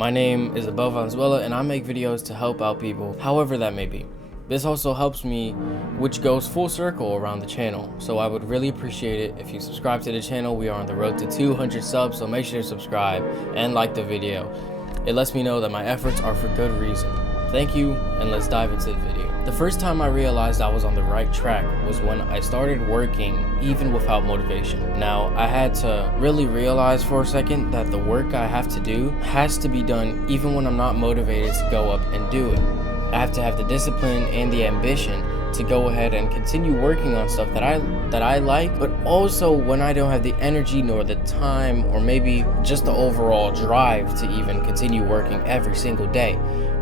My name is Abel Valenzuela, and I make videos to help out people, however that may be. This also helps me, which goes full circle around the channel. So I would really appreciate it if you subscribe to the channel. We are on the road to 200 subs, so make sure to subscribe and like the video. It lets me know that my efforts are for good reason. Thank you, and let's dive into the video. The first time I realized I was on the right track was when I started working even without motivation. Now, I had to really realize for a second that the work I have to do has to be done even when I'm not motivated to go up and do it. I have to have the discipline and the ambition to go ahead and continue working on stuff that I like, but also when I don't have the energy nor the time or maybe just the overall drive to even continue working every single day.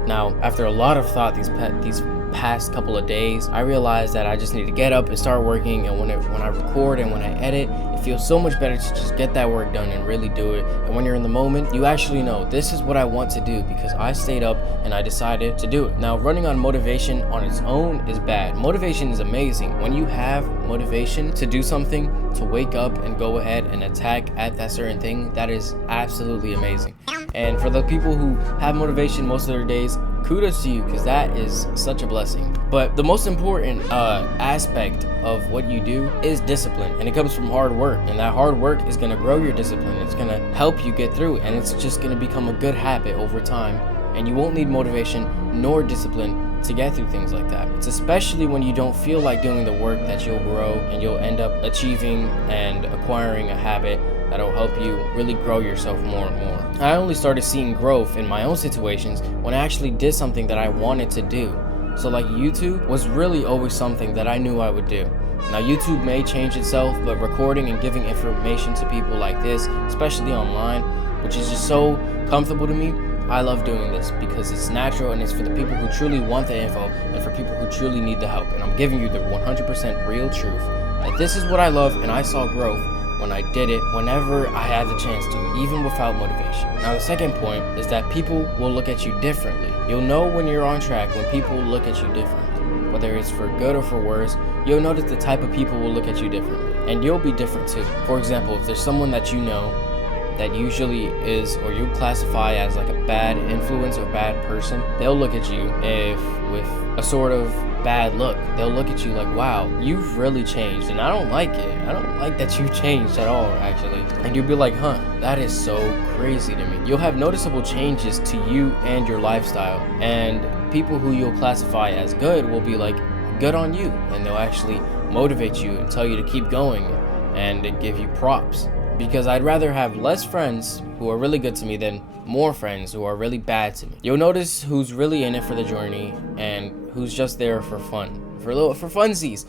Now, after a lot of thought these past couple of days, I realized that I just need to get up and start working, and when I record and when I edit, it feels so much better to just get that work done and really do it. And when you're in the moment, you actually know this is what I want to do because I stayed up and I decided to do it. Now, running on motivation on its own is bad. Motivation is amazing. When you have motivation to do something, to wake up and go ahead and attack at that certain thing, that is absolutely amazing. And for the people who have motivation most of their days, kudos to you, because that is such a blessing. But the most important aspect of what you do is discipline, and it comes from hard work, and that hard work is going to grow your discipline. It's going to help you get through it, and it's just going to become a good habit over time, and you won't need motivation nor discipline to get through things like that. It's especially when you don't feel like doing the work that you'll grow and you'll end up achieving and acquiring a habit that'll help you really grow yourself more and more. I only started seeing growth in my own situations when I actually did something that I wanted to do. So like YouTube was really always something that I knew I would do. Now YouTube may change itself, but recording and giving information to people like this, especially online, which is just so comfortable to me, I love doing this because it's natural and it's for the people who truly want the info and for people who truly need the help. And I'm giving you the 100% real truth that this is what I love, and I saw growth when I did it whenever I had the chance to, even without motivation. Now the second point is that people will look at you differently. You'll know when you're on track when people look at you differently. Whether it's for good or for worse, you'll notice the type of people will look at you differently. And you'll be different too. For example, if there's someone that you know that usually is, or you classify as like a bad influence or bad person, they'll look at you with a sort of bad look. They'll look at you like, wow, you've really changed, and I don't like it. I don't like that you changed at all, actually. And you'll be like, huh, that is so crazy to me. You'll have noticeable changes to you and your lifestyle, and people who you'll classify as good will be like, good on you, and they'll actually motivate you and tell you to keep going and give you props. Because I'd rather have less friends who are really good to me than more friends who are really bad to me. You'll notice who's really in it for the journey and who's just there for fun, for funsies.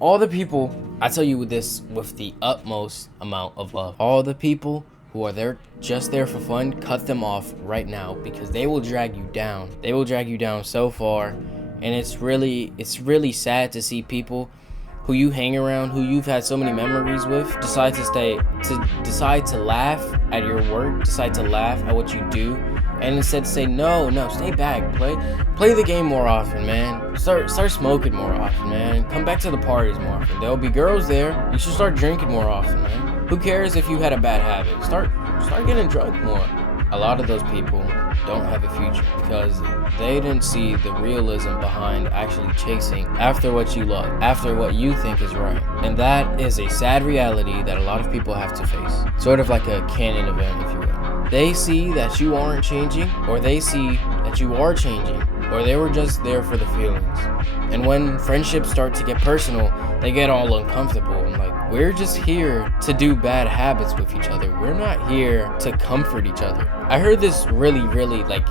All the people, I tell you this with the utmost amount of love. All the people who are just there for fun, cut them off right now, because they will drag you down. They will drag you down so far, and it's really sad to see people who you hang around, who you've had so many memories with, decide to laugh at your work, decide to laugh at what you do, and instead say, no, stay back, play the game more often, man. Start smoking more often, man. Come back to the parties more often. There'll be girls there. You should start drinking more often, man. Who cares if you had a bad habit? Start getting drunk more. A lot of those people don't have a future because they didn't see the realism behind actually chasing after what you love, after what you think is right. And that is a sad reality that a lot of people have to face. Sort of like a canon event, if you will. They see that you aren't changing, or they see that you are changing, or they were just there for the feelings. And when friendships start to get personal, they get all uncomfortable and like, we're just here to do bad habits with each other. We're not here to comfort each other. I heard this really like,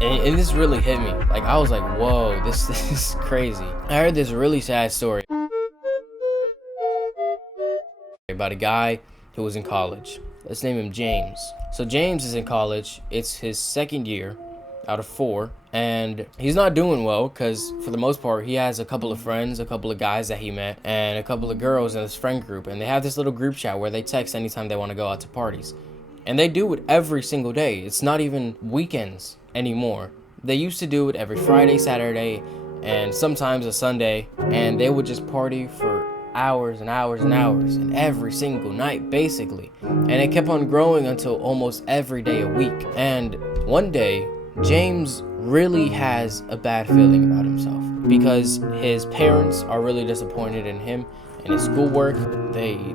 and this really hit me. Like, I was like, whoa, this is crazy. I heard this really sad story about a guy who was in college. Let's name him James. So James is in college. It's his second year out of 4, and he's not doing well because for the most part he has a couple of friends, a couple of guys that he met, and a couple of girls in his friend group, and they have this little group chat where they text anytime they want to go out to parties, and they do it every single day. It's not even weekends anymore. They used to do it every Friday, Saturday, and sometimes a Sunday, and they would just party for hours and hours and hours, and every single night basically. And it kept on growing until almost every day a week. And one day, James really has a bad feeling about himself because his parents are really disappointed in him and his schoolwork. They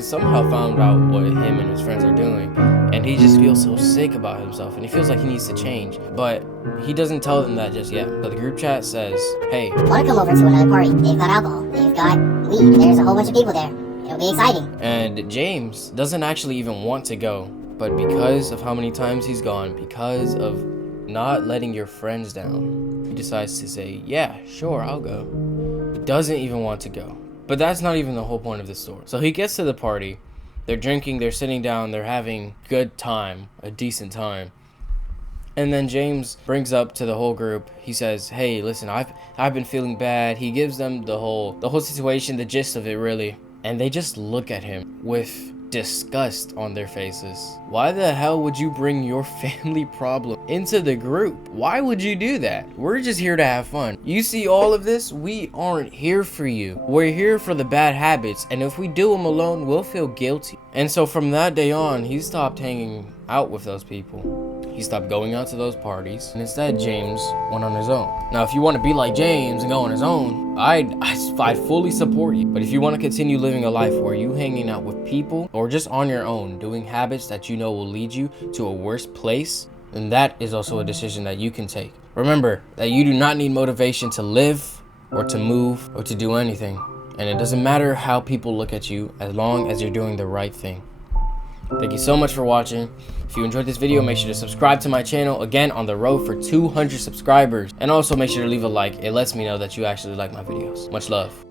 somehow found out what him and his friends are doing, and he just feels so sick about himself, and he feels like he needs to change, but he doesn't tell them that just yet. But the group chat says, hey, want to come over to another party? They've got alcohol, they've got weed, and there's a whole bunch of people there. It'll be exciting. And James doesn't actually even want to go, but because of how many times he's gone, because of not letting your friends down, he decides to say, yeah, sure, I'll go. He doesn't even want to go. But that's not even the whole point of this story. So he gets to the party, they're drinking, they're sitting down, they're having good time, a decent time. And then James brings up to the whole group, he says, hey, listen, I've been feeling bad. He gives them the whole situation, the gist of it really. And they just look at him with disgust on their faces. Why the hell would you bring your family problem into the group? Why would you do that? We're just here to have fun. You see all of this? We aren't here for you. We're here for the bad habits, and if we do them alone, we'll feel guilty. And so from that day on, he stopped hanging out with those people. He stopped going out to those parties, and instead James went on his own. Now, if you want to be like James and go on his own, I'd fully support you. But if you want to continue living a life where you hanging out with people or just on your own doing habits that you know will lead you to a worse place, then that is also a decision that you can take. Remember that you do not need motivation to live or to move or to do anything. And it doesn't matter how people look at you as long as you're doing the right thing. Thank you so much for watching. If you enjoyed this video, make sure to subscribe to my channel. Again, on the road for 200 subscribers. And also make sure to leave a like. It lets me know that you actually like my videos. Much love.